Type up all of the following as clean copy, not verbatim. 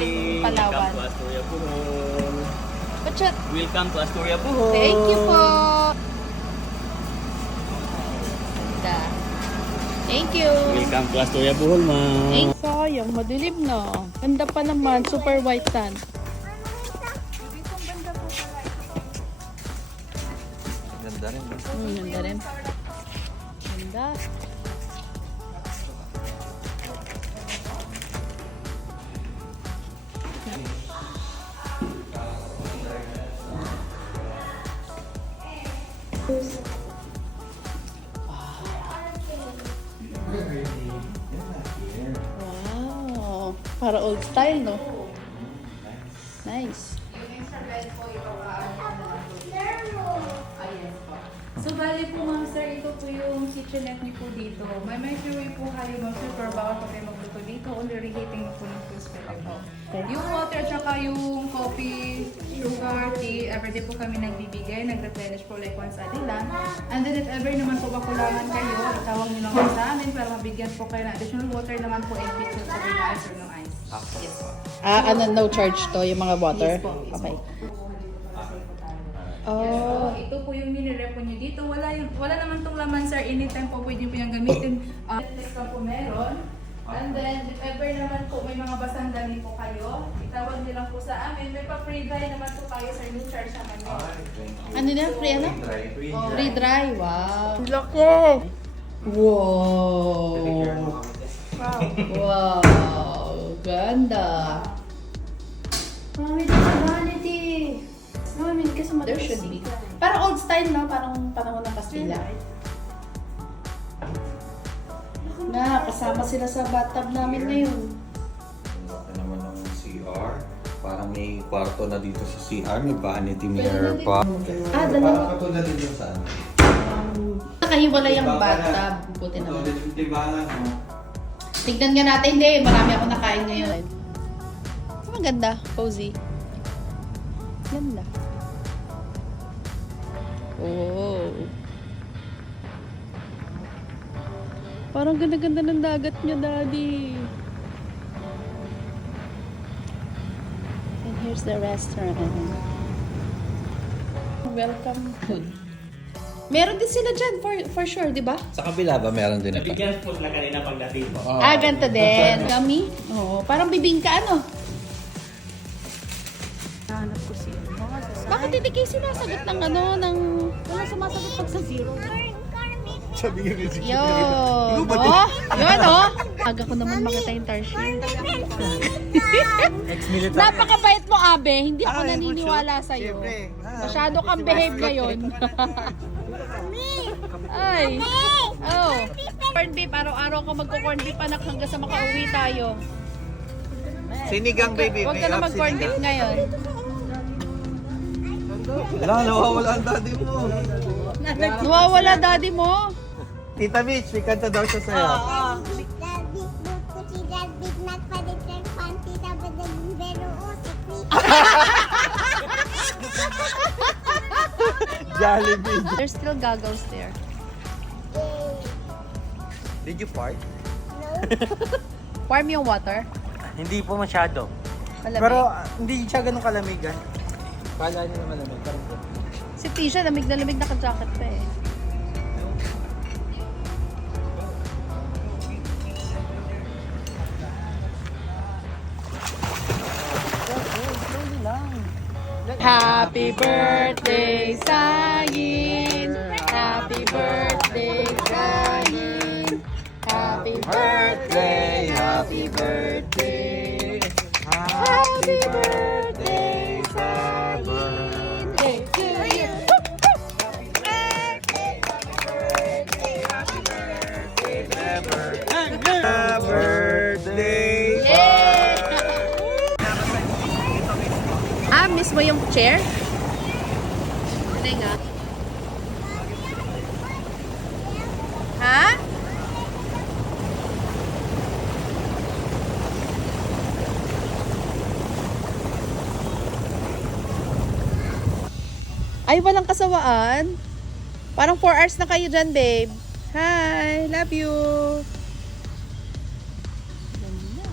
ating Palawan. Welcome to Astoria Bohol. Pachat. Welcome to Astoria Bohol. Thank you po. Ganda. Thank you. Welcome to Astoria Bohol, ma'am. Sayang, madilim na. Ganda pa naman, super white sand. Ganda rin. Ganda rin. Ganda. Wow. Para old style, no? Nice. So, bali po ma'am sir, ito po yung kitchenette niyo po dito. May microwave po kayo ma'am sir, pero bawal po kayo magluto dito. Only reheating po ng food pwede po. Yung water at saka yung coffee, sugar, tea, everyday po kami nagbibigay. Nag-replenish po like once a day lang. And then if ever naman po bakulangan kayo, itawag niyo lang po sa amin para mabigyan po kayo ng additional water naman po and picture po yung ice or no ice. Yes po. No charge to, yung mga water? Yes po. Yes Okay. po. Oh. Ito po yung mini-rep po nyo dito. Wala naman tong laman sir. Anytime po pwede po yung gamitin. Extra po meron. And then, if ever naman po may mga basang dami po kayo, itawag nyo lang po sa amin. May pa-free dry naman po kayo sir. No charge naman yun. Ano na? Free ano? Oh, Free dry. Wow. Laki! Wow! Wow! Ganda! Mami, there's a vanity. Mami, kasi There should be. Parang old style, no? Parang panahon ng Kastila. Na, kasama sila sa bathtub namin ngayon. Laki naman ng CR. Parang may kwarto na dito sa CR. May vanity mirror pa. Ah, Parang dalawa. katulad din yung saan. Nakahiwalay ang bathtub. Buti naman. Timbangan mo. Tignan nga natin, hindi. Marami ako nakain ngayon. Ang ganda. Cozy. Ganda. Oh. Parang ganda-ganda ng dagat niya, Daddy. And here's the restaurant. Welcome food. Meron din sila dyan, for sure, di ba? Sa kabila ba meron din ito? Nabigyan po sila kanina pagdating po. Ganito din. Yummy. Oo, parang bibingka, ano? Hanap ko siya. Bakit hindi kayo sinasagot ng ano, ng... Wala sumasagot pag sa zero. Sabi nga rin Yun, oh. Yun, oh. Aga ko naman makita yung Tarshir. Napakabait mo, Abe. Hindi ako naniniwala sa'yo. Masyado kang behave ngayon. Ay. Oh. Corn beef. Araw-araw ko magko-corn beef, anak, hanggang sa makauwi tayo. Sinigang baby. Huwag ka na mag-corn beef ngayon. Wala, nawawala ang daddy mo. Nawawala, daddy mo. Tita Mitch, may kanta daw siya sa'yo. Jollibee. There's still goggles there. Did you fart? Warm yung water. Hindi po masyado. Malamig. Pero hindi siya ganun kalamigan. Kala niyo na malamig. Parang po. Si Tisha, lamig na lamig naka-jacket pa eh. Happy birthday, Sayin! Happy birthday, Sayin! Happy birthday, happy birthday! Happy birthday, Sayin! Hey, to you! Birthday! Yay! Miss mo yung chair? Hindi nga. Ha? Ay, walang kasawaan. Parang 4 hours na kayo dyan, babe. Hi, love you. Ganda.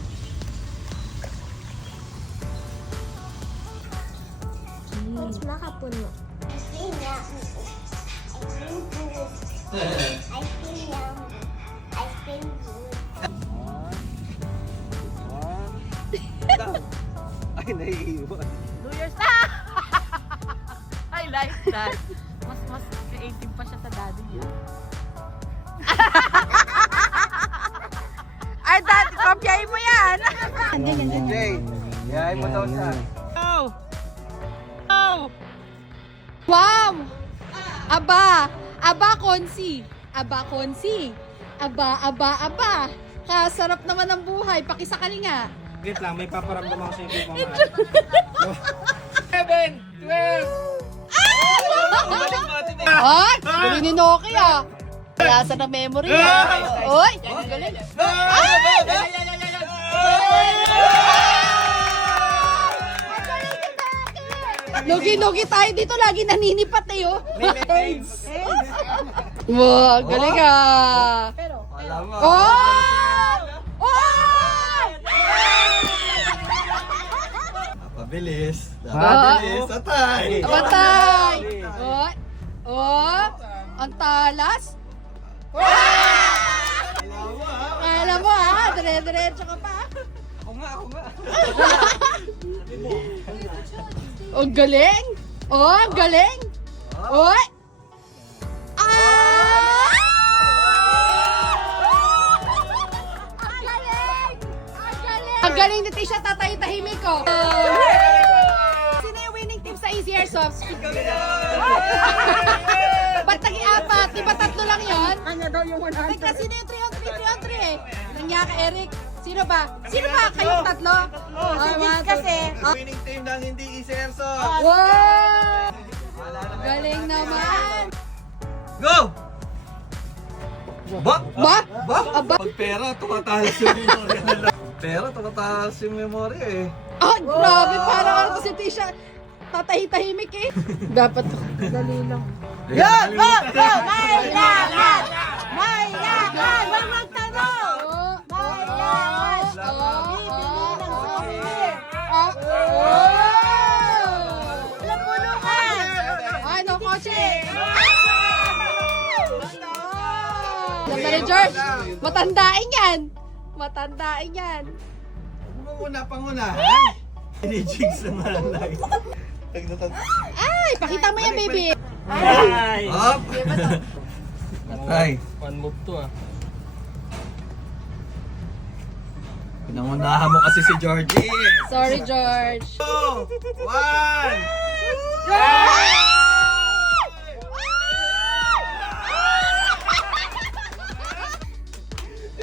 puno. Ay, naiiwan. New Year's na! I like that. Mas creative pa siya sa daddy niya. Ay, dad, kopyahin mo yan! Jay, yayain mo daw siya. Wow! Aba! Aba, Konsi! Aba, Konsi! Aba! Kasarap naman ang buhay. Pakisakali nga. Wait lang, may paparamdam ako sa iyo kung mamahal. 7, 12! Ay! Galing ni Noki ah! Lasa ng memory ah! Oy! Galing! Lugi-lugi tayo dito. Lagi naninipat eh oh! Wow! Galing ah! Alam mo. Oh! Oh! Napabilis. Napabilis. Atay! Patay! Oh! Oh! Ang talas! Alam mo ha, dire-diretso ka pa. Ako nga. Ang galing! Oh, ang galing! Oy! Ah! Ang galing! Ang galing! Ang galing ni Tisha, tatay-tahimik ko. Sino yung winning team sa Easy Airsoft? Ba't nag-iapat? Di ba tatlo lang yun? Kanya daw yung 100. Teka, sino yung 3 on 3 eh? Nangyaka ka, Eric. Sino ba? Sino ba? Kayong tatlo? Si Jis kasi. Winning team ng hindi iserso. Wow! Galing naman! Go! Ba? Ba? Aba? Pag pera, tumataas yung memory. Pera, tumataas yung memory eh. Ah, grabe! Parang ano si Tisha. Tatahi-tahimik eh. Dapat dali lang. Yan! Go! May lakad! May lakad! Huwag magtanong! May lakad! Bibili ng souvenir! Lapulukan! Ano, kotse? Sandali, George. Matandain yan. Matandain yan. Huwag mo muna pangunahan. Ini-jigs na malay. Ay, pakita mo yan, baby. Up! Atay. One move to ah. Pinangunahan mo kasi si Georgie. Sorry, George. 2, 1!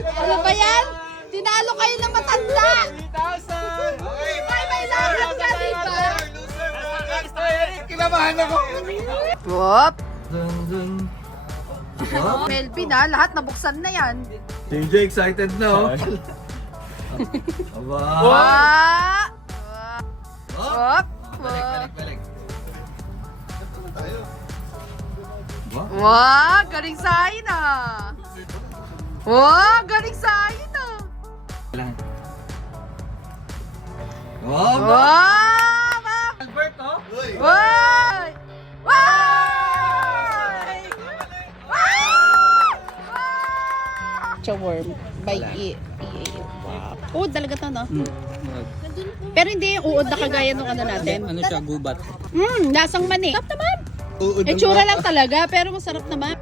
Ano ba yan? Tinalo kayo ng matanda. 3,000! Okay, May lakad ka, di ba? Kinabahan ako! Whoop. Dun, dun. Melvin ha, lahat nabuksan na yan. TJ excited na oh. Aba. Wah! Oh. Whoop! Balik. Wah! Galing sa akin ah! Wah! Galing sa akin ah! Oh, Wah! Albert oh. Wah! Worm by Wow. Uod talaga to, no? Pero hindi yung uod na kagaya nung ano natin. Ano siya, gubat? Lasang mani. Sarap naman. Itsura lang talaga, pero masarap naman.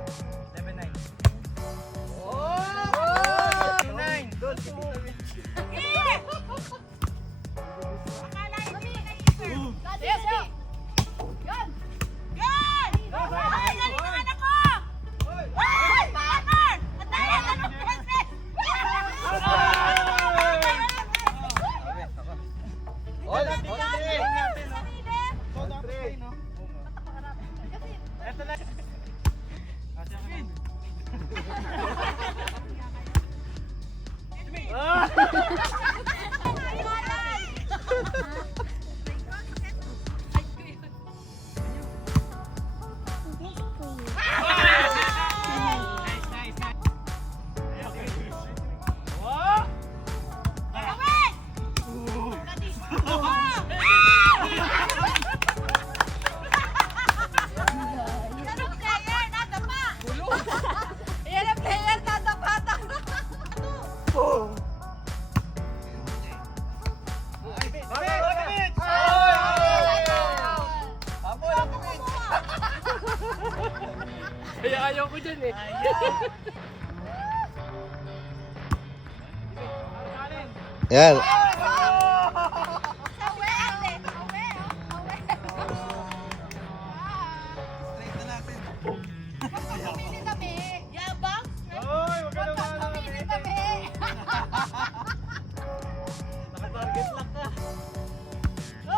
Yan.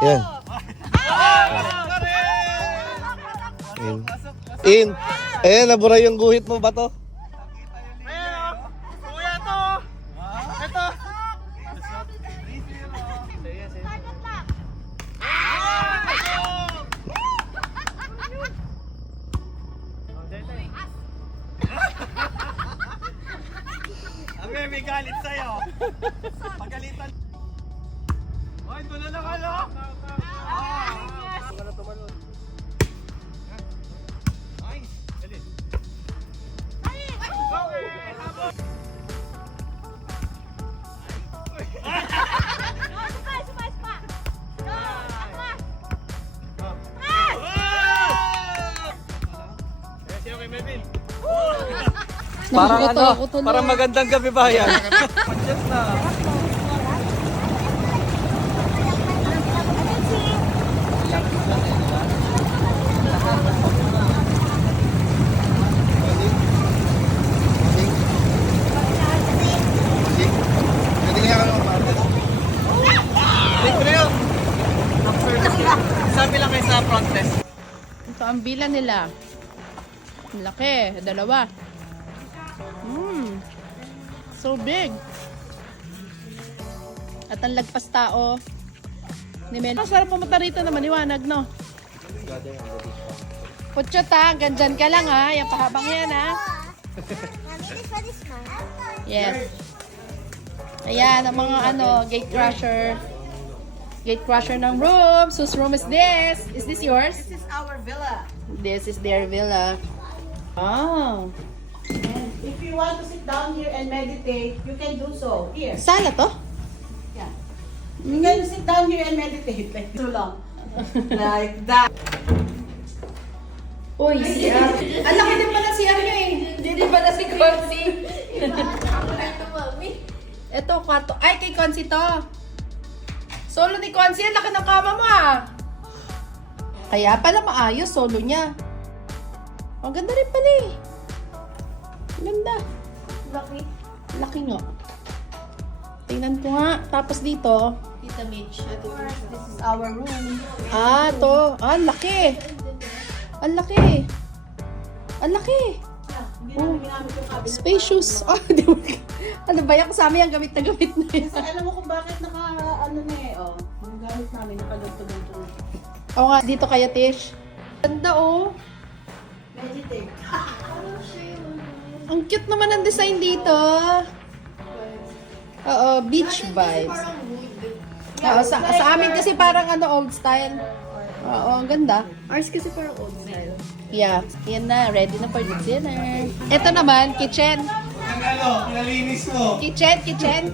Yan. In. Ayan, nabura yung guhit mo ba to? May galit sa'yo. Pagalitan. Ay, doon na lang ano? Parang ano, parang magandang gabi bayan. Sabi lang kayo sa front desk. Ito ang bila nila. Ang laki, dalawa. So big. At ang lagpas tao ni Mel. Ang sarap pumunta rito na maliwanag, no? Kutsot ha, hanggang dyan ka lang ha. Yan pahabang yan ha. Yes. Ayan, ang mga gate crusher. Gate crusher ng rooms. Whose room is this? Is this yours? This is our villa. This is their villa. Oh. And if you want to sit down here and meditate, you can do so. Here. Sala to? Yeah. You can sit down here and meditate. Like so long. Like that. Uy, CR. Ang laki din pala CR nyo eh. Hindi din pala si Consi. Ito, kwarto. Ay, kay Consi to. Solo ni Consi. Ang laki ng kama mo ah. Kaya pala maayos, solo niya. Ang ganda rin pala eh. Ganda. Laki. Laki nga. Tingnan ko nga. Tapos dito. Tita Mitch. This is our room. Ah, to. Ah, ang laki. Ang laki. Ang laki. Hindi namin ginamit yung cabinet. Spacious. Ah, di ba? Ano ba yan? Kasama yung gamit na gamit na yan. Kasi alam mo kung bakit ano na eh. Oh. Yung gamit namin nakaganto-ganto. Oo nga, dito kaya Tish. Ganda oh. Meditate. Ang cute naman ang design dito. Oo, beach vibes. Oo, sa amin kasi parang old style. Oo, ang ganda. Ours kasi parang old style. Yeah, yan na. Ready na for the dinner. Ito naman, kitchen. Pinalinis mo. Kitchen.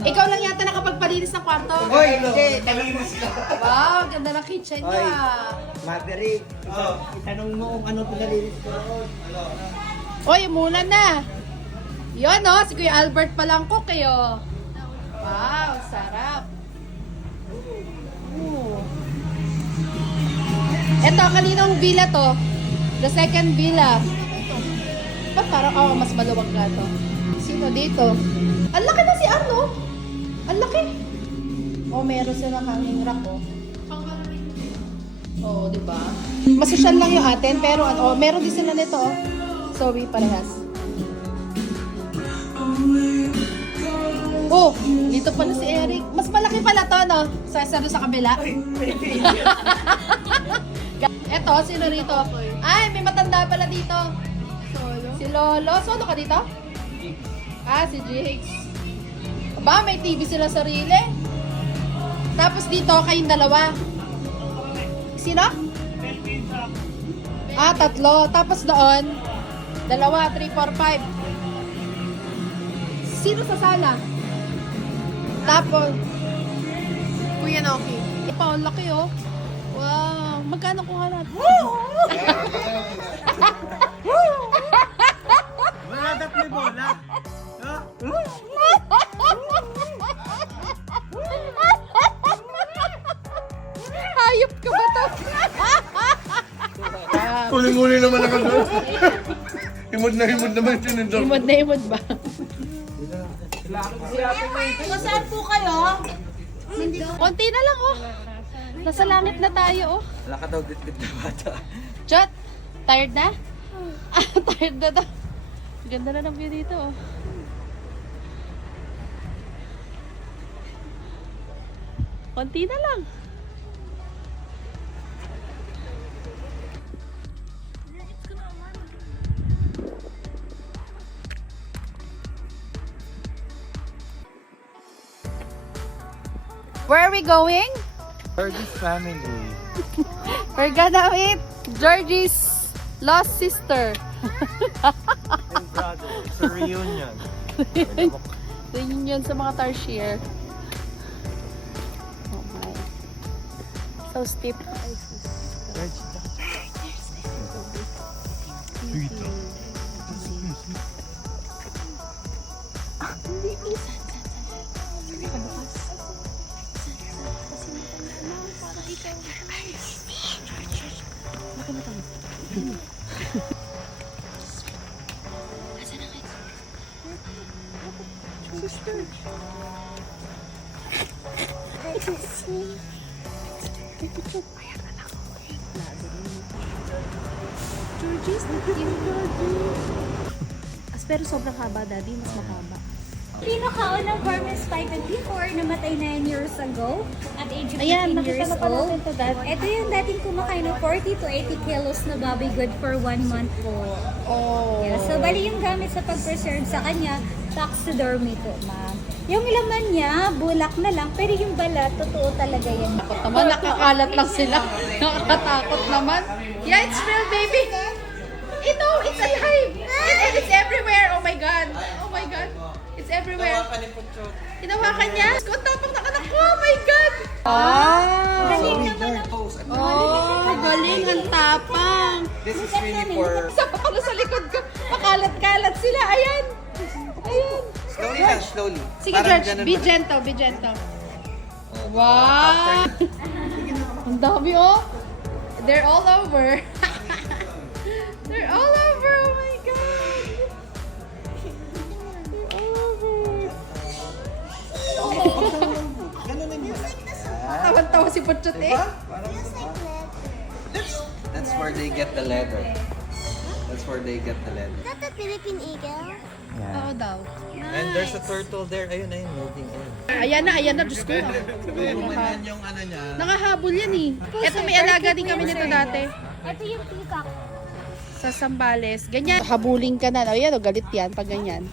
Ikaw lang yata nakapagpalinis ng kwarto. Hoy, hindi. Nalinis ka. Wow, ganda ng kitchen niya. Maverick, itanong mo kung ano pinalinis ko. Oy, muna na. Yun, no? Si Kuya Albert palang cook kayo. Wow, sarap. Ooh. Ito, kaninong villa to? The second villa. Ba't parang, mas maluwag na to. Sino dito? Ang laki na si Arno. Ang laki. Oh, meron silang hanging rack, oh. Oo, di ba? Masosyal lang yung atin, pero meron din sila nito, oh. Sorry, parehas. Oh, dito pala si Eric. Mas malaki pala to, no? Sa kabila. Eto, sino rito? Ay, may matanda pala dito. Si Lolo. Solo ka dito? Ah, si Jigs. Aba, may TV sila sarili. Tapos dito, kayong dalawa. Sino? Ah, 3. Tapos doon, 2, 3, 4, 5. Sino sa sala? Tapos, Kuya Noki. Pa, ang laki oh. Wow, magkano kuha natin? Dapat may bola. Hayop ka ba to? Huling-huli naman ako doon. Himod naman yung sinundok. Imod na imod ba? Saan po kayo? Konti na lang oh. Nasa langit na tayo oh. Wala ka daw bitbit na bata. Chot, tired na? Ah, tired na daw. Ganda na ng view dito oh. Konti na lang. Where are we going? Fergie's family. We're gonna meet Georgie's lost sister. Hey brother, it's a reunion. Reunion sa mga Tarsier. Oh my. So steep. Pero sobrang haba, Daddy. Mas mahaba. Pinakaunang Burmese python before, namatay 9 years ago at age of 15 Ayan, nakita years na pala old. natin to, Dad. Ito yung dating kumakain ng 40 to 80 kilos na baboy good for 1 month po. Oh. Yeah, so bali yung gamit sa pag-preserve sa kanya, taxidermy po, ma'am. Yung laman niya, bulak na lang, pero yung balat, totoo talaga yan. Takot naman, nakakalat lang sila. Nakakatakot naman. Yeah, it's real, baby. Ito, it's alive. And it's everywhere. Oh my God. Oh my God. It's everywhere. Hinawakan niya. Ang tapang ng anak ko. Oh my God. Galing naman ang Oh, galing. Ang tapang. This is really for... Sa palo sa likod ko. Makalat-kalat sila. Ayan. Ayan. Slowly lang, slowly. Sige, Parang George. ganun Be lang. gentle. Be gentle. Wow. Ang dami, oh. They're all over. They're all over. Oh my God. They're all over. Tawan-tawa si Puchot eh. That's where they get the leather. That's where they get the leather. Is that the Philippine eagle? Oo daw. And there's a turtle there. Ayun, ayun, moving in. Ayan na, Diyos ko. Yan yung ano niya. Nakahabol yan eh. Ito may alaga din kami nito dati. Ito yung peacock. Sa Sambales. Ganyan. Habulin ka na. Ayan, oh, galit yan pag ganyan.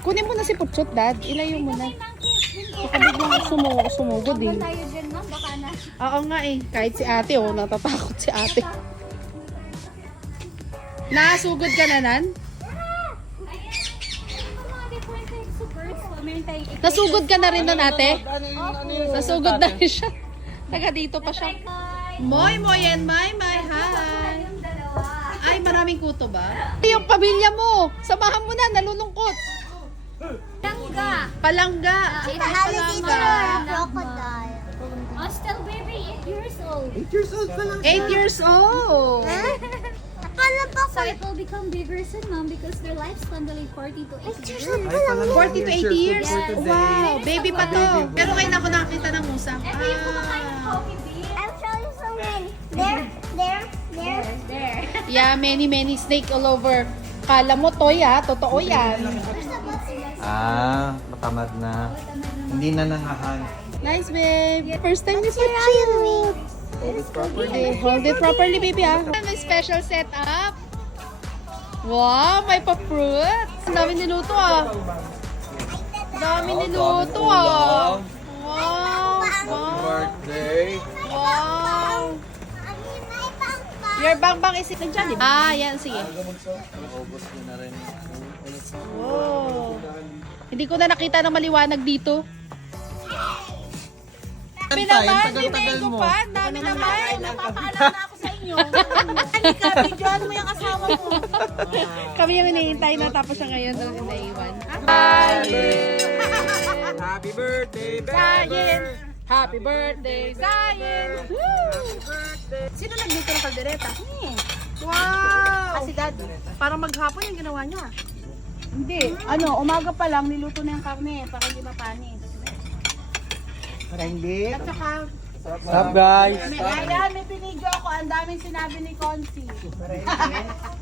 Kunin mo na si Puchot, Dad. Ilayo mo na. Baka biglang sumugod eh. Tayo dyan, ma'am, baka na. Oo nga eh. Kahit si ate, oh, natatakot si ate. Nasugod ka na, Nan? Nasugod ka na rin nun, ate? Nasugod na rin siya. Taga dito pa siya. Moy, Moy, and May, May, hi! Ay, maraming kuto ba? Yung pamilya mo, samahan mo na, nalulungkot. Palangga. Palangga. The alligator or a crocodile? Oh, still baby, 8 years old. 8 years old. Akala pa ko. So it will become bigger soon, ma'am, because their lifespan will be 40 to 80 years. 40 to 80 years? Yes. Wow, baby pa to. Pero ngayon ako nakakita ng musa. Ito yung kumakain ng coffee bean. I'll show you so many. There, there, there. There. Yeah, many snake all over. Kala mo toy ha, totoo yan. Ah, matamad na. Hindi na nangahan. Nice babe. First time ni Puchot. Hold it properly. Okay, hold it properly baby ha. May special setup. Wow, may pa-fruit. Ang dami niluto ah. Ang dami niluto ah. Wow. Wow. Birthday. Wow. May pangpang. Your bang is it nandiyan, di ba? Ah, yan, sige. Naubos ko na rin. Wow. Hindi ko na nakita ng maliwanag dito. Dami naman, hindi ko pa. Dami naman. Napapaalala ako sa inyo. nyo. Ano ka, videoan mo yung asawa mo. Kami yung hinihintay na tapos siya ngayon doon naiwan. Happy birthday, Zion! Happy birthday, Zion! Sino nagluto ng kaldereta? Wow! Kasi dad, parang maghapon yung ginawa niya. Hindi, ano, umaga pa lang niluto na yung karne para hindi mapanis. Para hindi. At saka, What's up, guys? may binidyo ako, ang daming sinabi ni Consi.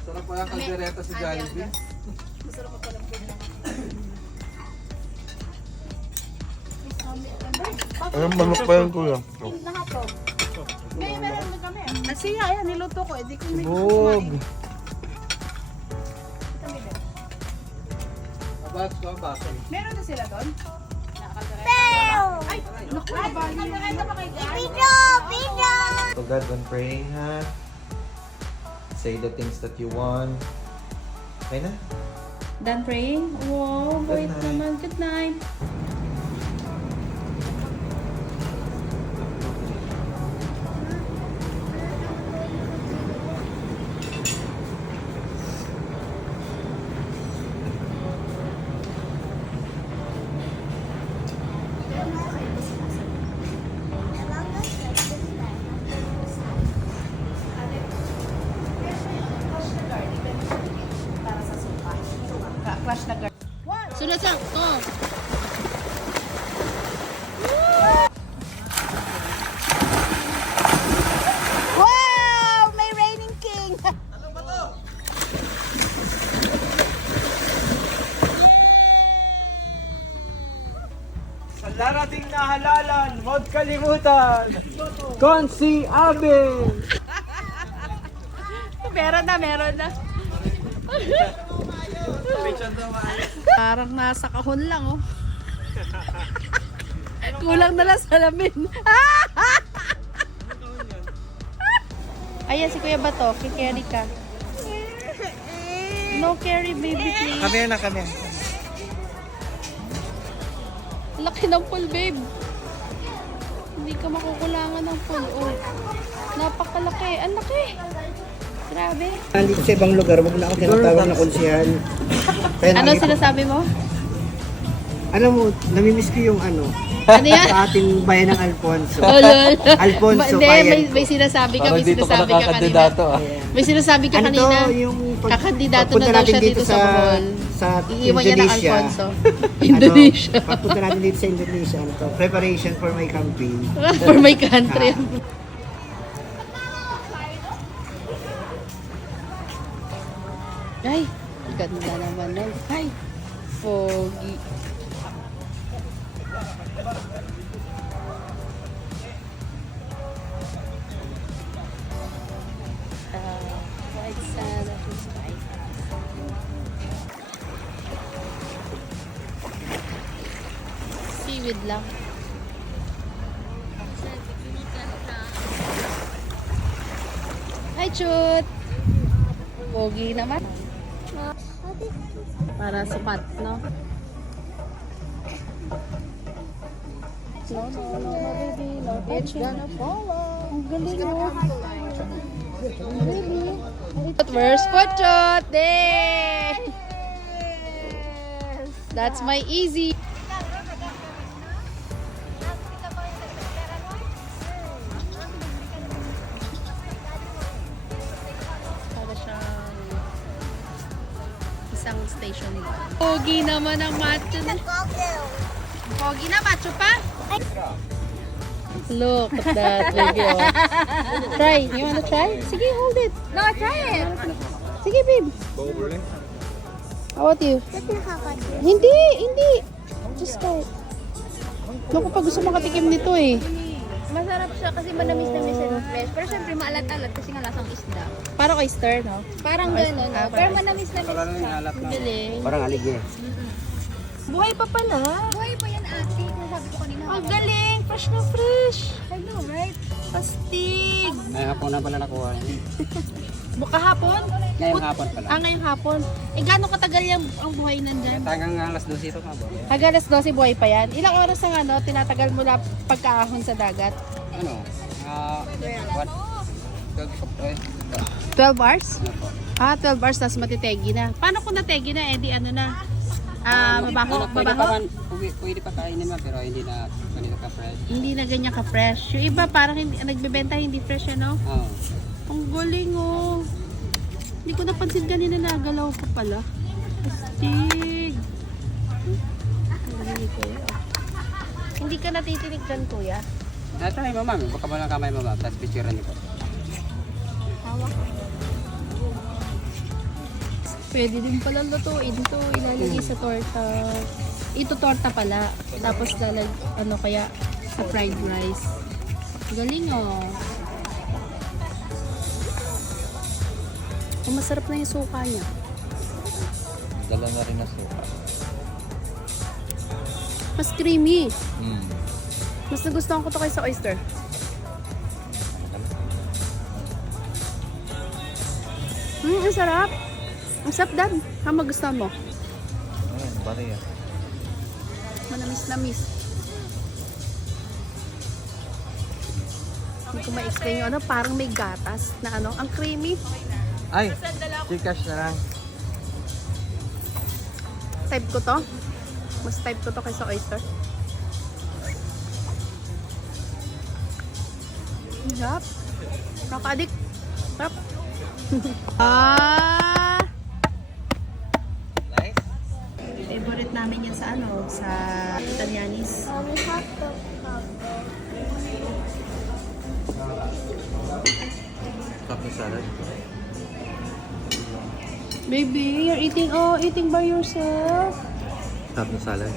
Sarap pa yung kaldereta si Jollibee. Anong manok pa yan, kuya? Nahapon. May meron na kami. Kasi ayan, niluto ko, hindi ko may Bog. Meron na sila doon? Ay, naku, kaldereta ba kayo? Video! So God, when praying, ha? Say the things that you want. Okay na? Done praying? Wow, Good night. naman. Good night. Sunod sa to. Wow! May Raining King! Sa darating na halalan, huwag kalimutan. Konsi Abe. Meron na. Parang nasa kahon lang, oh. Kulang na lang salamin. Ayan, si Kuya Bato. Kikerry ka. No carry, baby, please. Kami na kami. Laki ng pool, babe. Hindi ka makukulangan ng pool, oh. Napakalaki. Ang laki. Grabe. Nandito sa ibang lugar, wag na ako tinatawag na konsihan. Kaya Ano sinasabi mo? Alam mo, namimiss ko yung ano, Ano yan? sa ating bayan ng Alfonso. Oh, lol. Alfonso, Hindi, bayan may sinasabi ka, Parang may dito ka sinasabi ka kanina. nakakakandidato, ah. May sinasabi ka Ano kanina. to, yung Kakandidato pagpunta na daw natin siya dito sa mall. Sa Iiwan niya ng Indonesia. Alfonso. Indonesia. Ano, pagpunta natin dito sa Indonesia, ano to, preparation for my campaign. For my country. Ay, ganda naman nun. Ay, pogi. White sand at least white. Seaweed lang. Hi, Chut! Pogi naman. Para sukat, no? No, baby. No, it's gonna fall off. Ang galing, no? Baby. Where's Pochot? There! That's my easy. Para siyang isang station. Pogi naman ang macho na. Pogi na, macho pa? Look at that, baby. Oh. Try. You wanna try? Sige, hold it. No, try it. Sige, babe. How about you? Hindi. Just try. Naku, pag gusto makatikim nito eh. Masarap siya kasi manamis-namis and fresh. Pero syempre maalat-alat kasi nga lasang isda. Parang oyster, no? Parang gano'n, no? Pero manamis-namis siya. Galing. Parang aligye. Buhay pa pala. Buhay pa yan, ate. Nasabi ko kanina. Ang galing. Fresh na fresh. I know, right? Pastig. Ngayong hapon na pala nakuha. Kahapon? Ngayong hapon pala. Ngayong hapon. Eh, gano'ng katagal yung ang buhay nandyan? Tagang alas 12 ito mabo. Hanggang alas 12 buhay pa yan. Ilang oras ang tinatagal mo na pagkaahon sa dagat? Ano? 12 hours? Ah, 12 hours, tapos matitegi na. Paano kung nategi na, eh, di ano na? Mabaho? Pwede pa kainin ma, pero hindi na ganito ka-fresh. Hindi na ganyan ka-fresh. Yung iba, parang hindi, nagbebenta hindi fresh, ano? Oo. Ang galing, oh. Hindi ko napansin kanina nagalaw pa pala. Astig. Hindi ka natitinigdan, kuya. Natry mo ma'am, baka mo lang kamay mo ma'am, tapos picturean niyo po. Hawak. Pwede din pala lutuin to. Ilalagay sa torta. Ito torta pala. Tapos ano kaya sa fried rice. Galing, oh. Oh, masarap na yung suka niya. Dala na rin na suka. Mas creamy. Mm. Mas nagustuhan ko to kaysa oyster. Ang sarap. Ang sarap, Dad. Magustuhan mo. Ayun, bariya. Manamis-namis. Hindi ko ma-explain yung ano. Parang may gatas na ano. Ang creamy. Ay, Gcash na lang. Type ko to. Mas type ko to kaysa oyster. Sarap. Nakaka-addict. Sarap. Nice. Favorite namin yan sa ano, sa Italianis. Top na salad. Baby, you're eating by yourself. Top na salad.